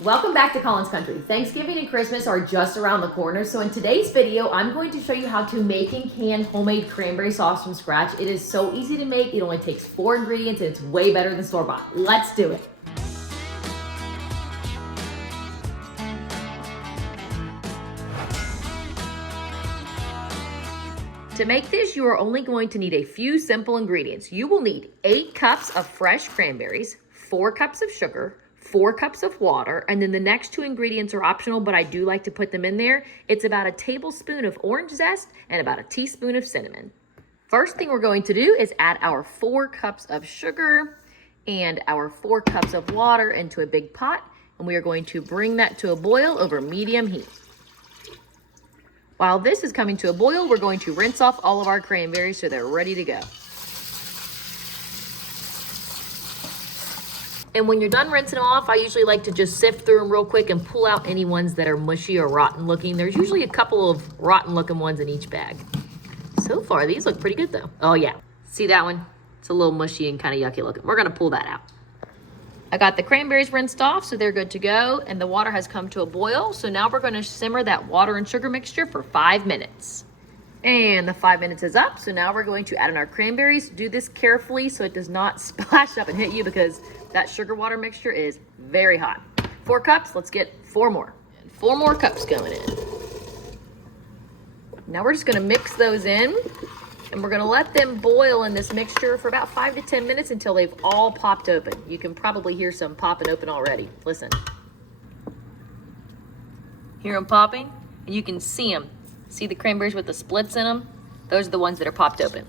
Welcome back to Colin's Country. Thanksgiving and Christmas are just around the corner, so in today's video, I'm going to show you how to make and can homemade cranberry sauce from scratch. It is so easy to make. It only takes 4 ingredients and it's way better than store-bought. Let's do it. To make this, you are only going to need a few simple ingredients. You will need 8 cups of fresh cranberries, 4 cups of sugar, 4 cups of water, and then the next 2 ingredients are optional, but I do like to put them in there. It's about a tablespoon of orange zest and about a teaspoon of cinnamon. First thing we're going to do is add our 4 cups of sugar and our 4 cups of water into a big pot, and we are going to bring that to a boil over medium heat. While this is coming to a boil, we're going to rinse off all of our cranberries so they're ready to go. And when you're done rinsing them off, I usually like to just sift through them real quick and pull out any ones that are mushy or rotten looking. There's usually a couple of rotten looking ones in each bag. So far, these look pretty good though. Oh yeah, see that one? It's a little mushy and kind of yucky looking. We're gonna pull that out. I got the cranberries rinsed off, so they're good to go, and the water has come to a boil. So now we're gonna simmer that water and sugar mixture for 5 minutes. And the 5 minutes is up, so now we're going to add in our cranberries. Do this carefully so it does not splash up and hit you because that sugar water mixture is very hot. 4 cups, let's get 4 more. And 4 more cups going in. Now we're just gonna mix those in, and we're gonna let them boil in this mixture for about 5 to 10 minutes until they've all popped open. You can probably hear some popping open already. Listen. Hear them popping? And you can see them. See the cranberries with the splits in them? Those are the ones that are popped open.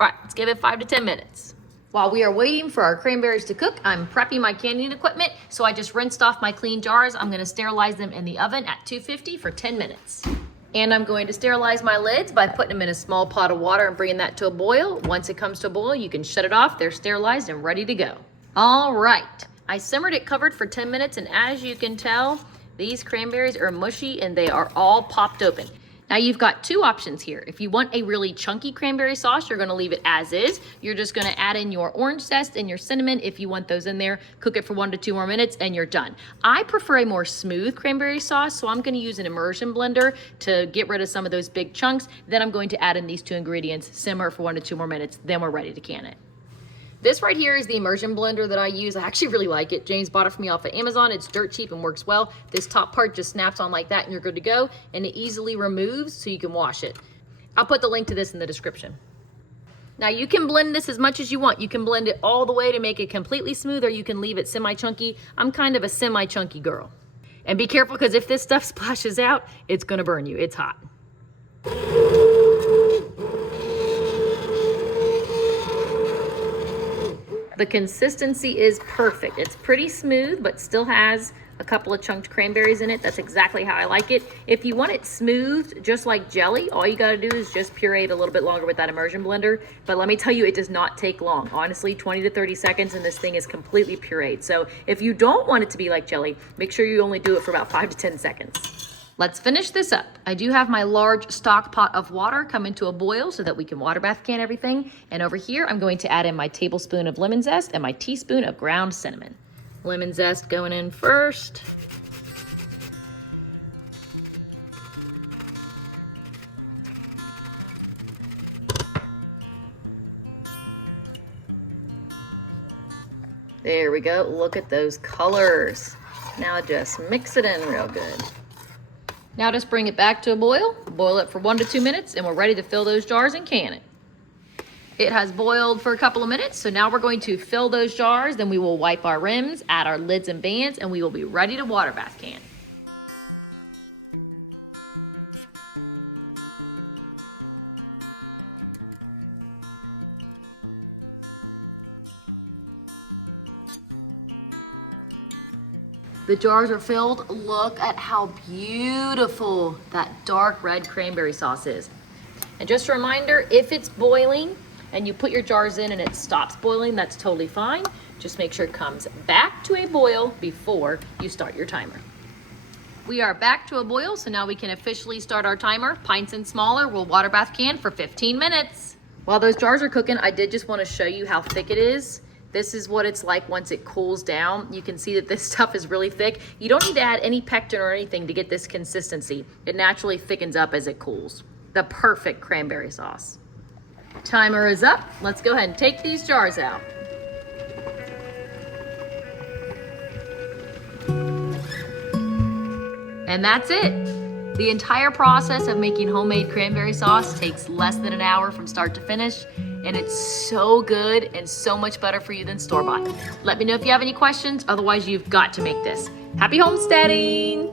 All right, let's give it 5 to 10 minutes. While we are waiting for our cranberries to cook, I'm prepping my canning equipment. So I just rinsed off my clean jars. I'm gonna sterilize them in the oven at 250 for 10 minutes. And I'm going to sterilize my lids by putting them in a small pot of water and bringing that to a boil. Once it comes to a boil, you can shut it off. They're sterilized and ready to go. All right, I simmered it covered for 10 minutes, and as you can tell, these cranberries are mushy and they are all popped open. Now you've got 2 options here. If you want a really chunky cranberry sauce, you're gonna leave it as is. You're just gonna add in your orange zest and your cinnamon if you want those in there. Cook it for 1 to 2 more minutes and you're done. I prefer a more smooth cranberry sauce, so I'm gonna use an immersion blender to get rid of some of those big chunks. Then I'm going to add in these 2 ingredients, simmer for 1 to 2 more minutes, then we're ready to can it. This right here is the immersion blender that I use. I actually really like it. James bought it for me off of Amazon. It's dirt cheap and works well. This top part just snaps on like that and you're good to go. And it easily removes so you can wash it. I'll put the link to this in the description. Now you can blend this as much as you want. You can blend it all the way to make it completely smooth, or you can leave it semi-chunky. I'm kind of a semi-chunky girl. And be careful, because if this stuff splashes out, it's gonna burn you. It's hot. The consistency is perfect. It's pretty smooth, but still has a couple of chunked cranberries in it. That's exactly how I like it. If you want it smooth, just like jelly, all you gotta do is just puree it a little bit longer with that immersion blender. But let me tell you, it does not take long. Honestly, 20 to 30 seconds and this thing is completely pureed. So if you don't want it to be like jelly, make sure you only do it for about 5 to 10 seconds. Let's finish this up. I do have my large stock pot of water coming to a boil so that we can water bath can everything. And over here, I'm going to add in my tablespoon of lemon zest and my teaspoon of ground cinnamon. Lemon zest going in first. There we go. Look at those colors. Now just mix it in real good. Now just bring it back to a boil. Boil it for 1 to 2 minutes and we're ready to fill those jars and can it. It has boiled for a couple of minutes, so now we're going to fill those jars, then we will wipe our rims, add our lids and bands, and we will be ready to water bath can. The jars are filled. Look at how beautiful that dark red cranberry sauce is. And just a reminder, if it's boiling and you put your jars in and it stops boiling, that's totally fine. Just make sure it comes back to a boil before you start your timer. We are back to a boil, so now we can officially start our timer. Pints and smaller, we'll water bath can for 15 minutes. While those jars are cooking, I did just want to show you how thick it is. This is what it's like once it cools down. You can see that this stuff is really thick. You don't need to add any pectin or anything to get this consistency. It naturally thickens up as it cools. The perfect cranberry sauce. Timer is up. Let's go ahead and take these jars out. And that's it. The entire process of making homemade cranberry sauce takes less than an hour from start to finish, and it's so good and so much better for you than store-bought. Let me know if you have any questions, otherwise you've got to make this. Happy homesteading!